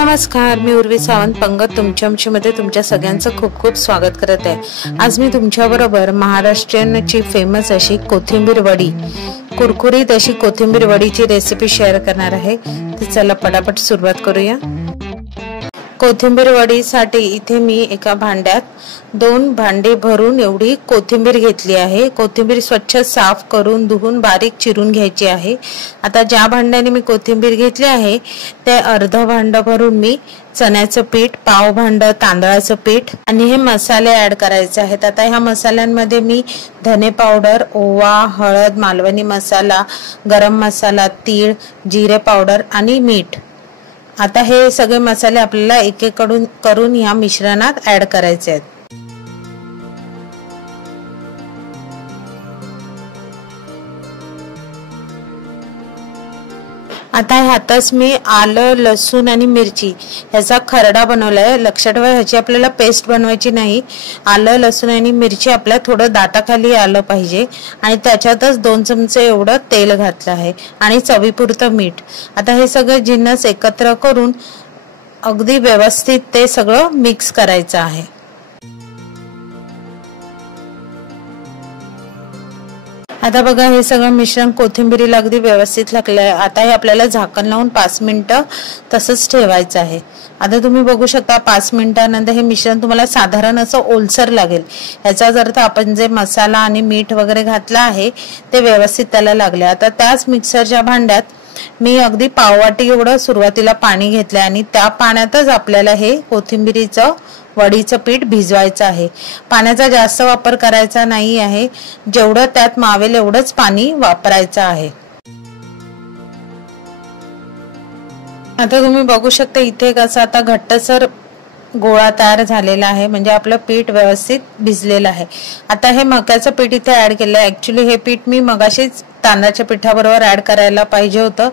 नमस्कार, मी उर्वी सावंत पंगत तुमच्यामध्ये तुमच्या सगळ्यांचं खूप खूप स्वागत करत आहे। आज मी तुमच्याबरोबर महाराष्ट्रीयनची फेमस अशी कोथिंबीर वडी, कुरकुरीत अशी कोथिंबीर वडीची रेसिपी शेअर करणार आहे। तर चला पटापट सुरुवात करूया। कोथिंबीर वडीसाठी इथे मी एका भांड्यात 2 भांडे भरून एवढी कोथिंबीर घेतली आहे। कोथिंबीर स्वच्छ साफ करून धुवून बारीक चिरून घ्यायची आहे। आता ज्या भांड्याने मी कोथिंबीर घेतली आहे ते अर्ध भांड भरून मी चण्याचं पीठ, पाव भांड तांदळाचं पीठ आणि हे मसाले ऍड करायचे आहेत। आता ह्या मसाल्यांमध्ये मी धने पावडर, ओवा, हळद, मालवणी मसाला, गरम मसाला, तीळ, जिरे पावडर आणि मीठ। आता हे सगळे मसाले आपल्याला एक एक करून या मिश्रणात ऍड करायचे आहेत। आता ह्यातच मी आलं, लसूण आणि मिरची याचा खरडा बनवलाय। लक्षात ठेवा ह्याची आपल्याला पेस्ट बनवायची नाही। आलं, लसूण आणि मिरची आपल्या थोडं दाताखाली आलं पाहिजे आणि त्याच्यातच 2 चमचे एवढं तेल घातलं आहे आणि चवीपुरतं मीठ। आता हे सगळे जिन्नस एकत्र करून अगदी व्यवस्थित ते सगळं मिक्स करायचं आहे। आता बघा हे सगळं मिश्रण कोथिंबीरीला अगदी व्यवस्थित लागलंय। आता हे आपल्याला झाकण लावून 5 मिनिटं तसंच ठेवायचं आहे। आता तुम्ही बघू शकता 5 मिनिटांनंतर हे मिश्रण तुम्हाला साधारण असं ओलसर लागेल। याचा अर्थ आपण जे मसाला आणि मीठ वगैरे घातलं आहे ते व्यवस्थित त्याला लागले। आता त्याच मिक्सरच्या भांड्यात मी अगदी पाववाटी एवढं सुरुवातीला पाणी घेतलंय आणि त्या पाण्यातच आपल्याला हे कोथिंबीरीचं वडीचं पीठ भिजवायचं आहे। पाण्याचा जास्त वापर करायचा नाही आहे, जेवढं त्यात मावेल एवढंच पाणी वापरायचं आहे। आता तुम्ही बघू शकता इथे कसं आता घट्टसर गोळा तयार झालेला आहे, म्हणजे आपलं पीठ व्यवस्थित भिजलेलं आहे। आता हे मक्याचं पीठ इथे ऍड केलंय। ऍक्च्युली हे पीठ मी मगाशीच तांदळाच्या पिठाबरोबर ऍड करायला पाहिजे होतं,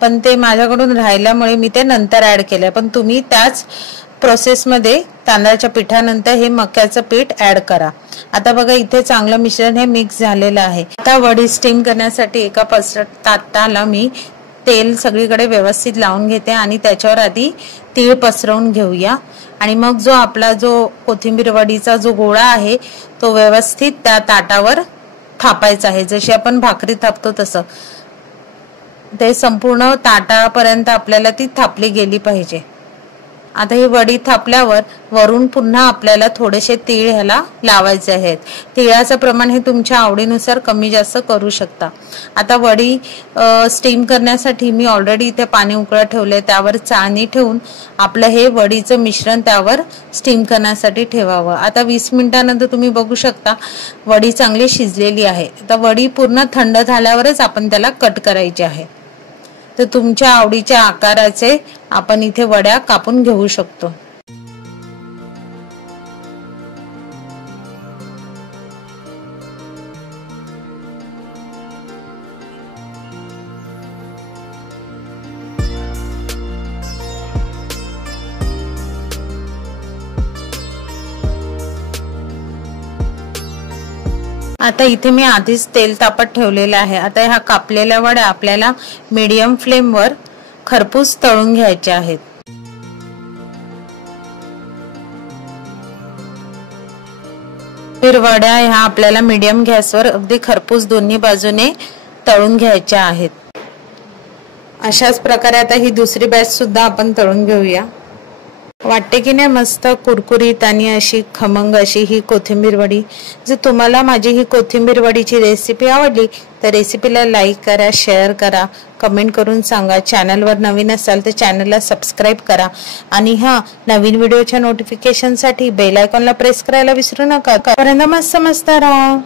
पण ते माझ्याकडून राहिल्यामुळे मी ते नंतर ऍड केलंय। पण तुम्ही त्याच प्रोसेस मध्ये तांदळाच्या पिठानंतर हे मक्याचं पीठ ऍड करा। आता बघा इथे चांगलं मिश्रण हे मिक्स झालेलं आहे। आता वडी स्टीम करण्यासाठी एका ताटाला मी तेल सगळीकडे व्यवस्थित लावून घेते आणि त्याच्यावर आधी तीळ पसरवून घेऊया आणि मग जो आपला जो कोथिंबीर वडीचा जो गोळा आहे तो व्यवस्थित त्या ताटावर थापायचा आहे। जशी आपण भाकरी थापतो तसं ते संपूर्ण ताटापर्यंत आपल्याला ती थापली गेली पाहिजे। आता ही वडी थापल्यावर वरून पुन्हा आपल्याला थोडेसे तीळ ह्याला लावायचे आहेत। तिळाचं प्रमाण हे तुमच्या आवडीनुसार कमी जास्त करू शकता। आता वडी स्टीम करण्यासाठी मी ऑलरेडी इथे पाणी उकळत ठेवले, त्यावर चाळणी ठेवून आपलं हे वडीचं मिश्रण त्यावर स्टीम करण्यासाठी ठेवावं। आता 20 मिनिटांनंतर तुम्ही बघू शकता वडी चांगली शिजलेली आहे। आता वडी पूर्ण थंड झाल्यावरच आपण त्याला कट करायची आहे। तर तुमच्या आवडीच्या आकाराचे आपण इथे वड्या कापून घेऊ शकतो। आता इथे मी आधीच तेल तापत ठेवलेलं आहे। आता ह्या कापलेल्या वड्या आपल्याला मीडियम फ्लेमवर खरपूस तळून घ्यायच्या आहेत। वड्या ह्या आपल्याला मीडियम गॅसवर अगदी खरपूस दोन्ही बाजूने तळून घ्यायच्या आहेत। अशाच प्रकारे आता ही दुसरी बॅच सुद्धा आपण तळून घेऊया। वाटते की नाही मस्त कुरकुरीत आणि अशी खमंग अशी ही कोथिंबीर वडी। जर तुम्हाला माझी ही कोथिंबीर वडीची रेसिपी आवडली तर रेसिपीला लाईक करा, शेअर करा, कमेंट करून सांगा। चॅनलवर नवीन असाल तर चॅनलला सबस्क्राईब करा आणि नवीन व्हिडिओच्या नोटिफिकेशनसाठी बेल आयकॉनला प्रेस करायला विसरू नका। मस्त मस्त राहा।